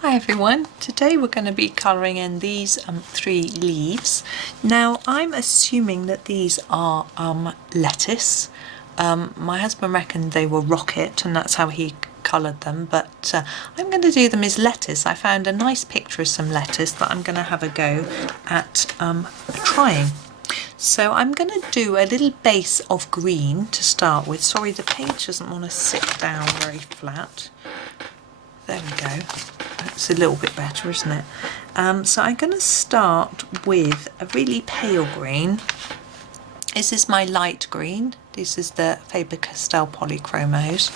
Hi everyone, today we're going to be colouring in these 3 leaves. Now I'm assuming that these are lettuce. My husband reckoned they were rocket and that's how he coloured them, but I'm going to do them as lettuce. I found a nice picture of some lettuce that I'm going to have a go at trying. So I'm going to do a little base of green to start with. Sorry, the page doesn't want to sit down very flat. There we go. It's a little bit better, isn't it? So I'm going to start with a really pale green. This is my light green. This is the Faber Castell Polychromos.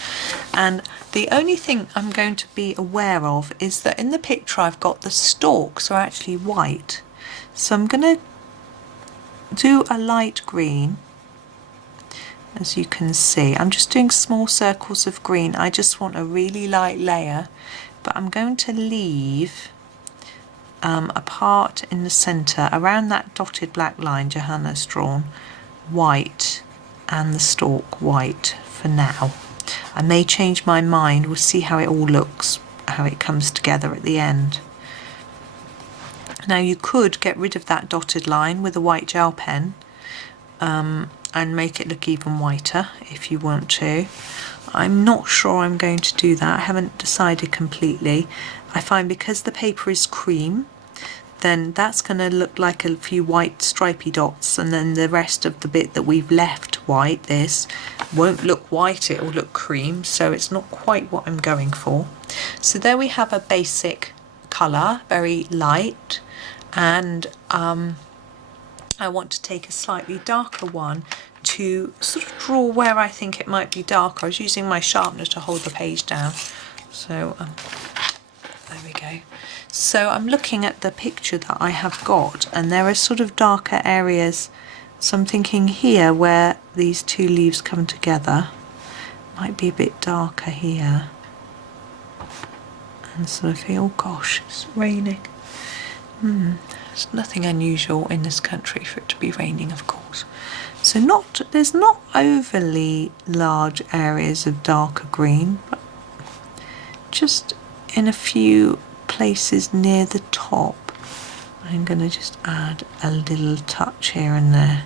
And the only thing I'm going to be aware of is that in the picture I've got the stalks are actually white. So I'm going to do a light green. As you can see, I'm just doing small circles of green. I just want a really light layer, but I'm going to leave a part in the centre around that dotted black line Johanna's drawn, white, and the stalk white for now. I may change my mind. We'll see how it all looks, how it comes together at the end. Now you could get rid of that dotted line with a white gel pen and make it look even whiter if you want to. I'm not sure I'm going to do that. I haven't decided completely. I find because the paper is cream, then that's going to look like a few white stripy dots, and then the rest of the bit that we've left white, this won't look white, it will look cream, so it's not quite what I'm going for. So there we have a basic colour, very light, and I want to take a slightly darker one to sort of draw where I think it might be darker. I was using my sharpener to hold the page down. So there we go. So I'm looking at the picture that I have got, and there are sort of darker areas. So I'm thinking here where these 2 leaves come together might be a bit darker here. And sort of feel, oh gosh, it's raining. There's nothing unusual in this country for it to be raining, of course. So there's not overly large areas of darker green, but just in a few places near the top. I'm going to just add a little touch here and there,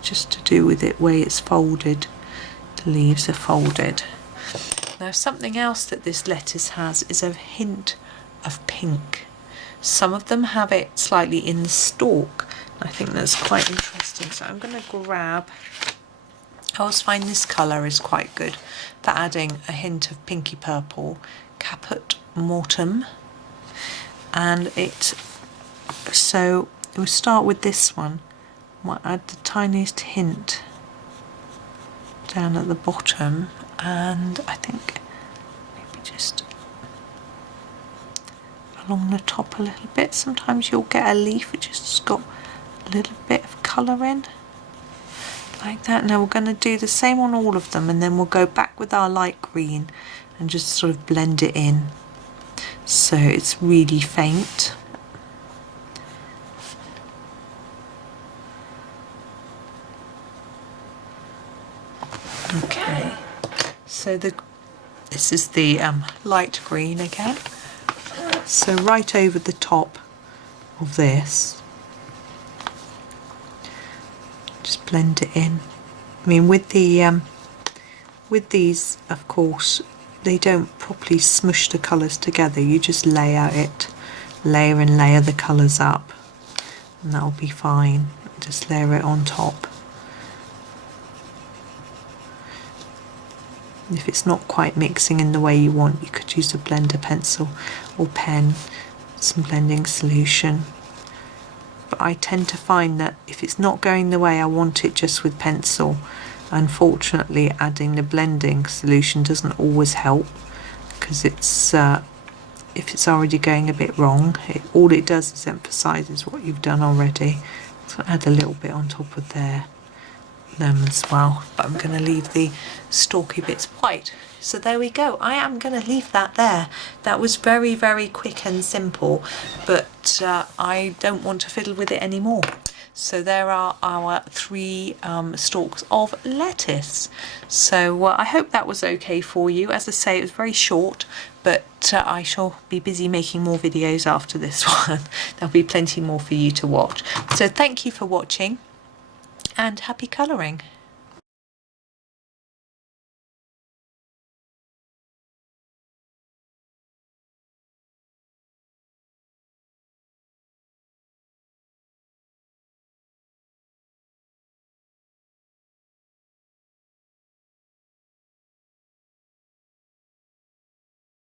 just to do with it where it's folded. The leaves are folded. Now something else that this lettuce has is a hint of pink. Some of them have it slightly in the stalk. I think that's quite interesting. So I'm going to grab, I always find this colour is quite good for adding a hint of pinky purple, Caput Mortuum. And so we'll start with this one. I might add the tiniest hint down at the bottom, and I think maybe just along the top a little bit. Sometimes you'll get a leaf which has just got a little bit of colour in, like that. Now we're going to do the same on all of them, and then we'll go back with our light green and just sort of blend it in so it's really faint. Okay, so this is the light green again. So right over the top of this, just blend it in. I mean, with with these, of course, they don't properly smush the colours together. You just layer and layer the colours up, and that'll be fine. Just layer it on top. If it's not quite mixing in the way you want, you could use a blender pencil or pen, some blending solution. But I tend to find that if it's not going the way I want it just with pencil, unfortunately adding the blending solution doesn't always help, because it's if it's already going a bit wrong, all it does is emphasises what you've done already. So add a little bit on top of them as well, but I'm going to leave the stalky bits white. So there we go. I am going to leave that there. That was very, very quick and simple, but I don't want to fiddle with it anymore. So there are our 3 stalks of lettuce. So I hope that was okay for you. As I say, it was very short, but I shall be busy making more videos after this one. There'll be plenty more for you to watch. So thank you for watching and happy colouring.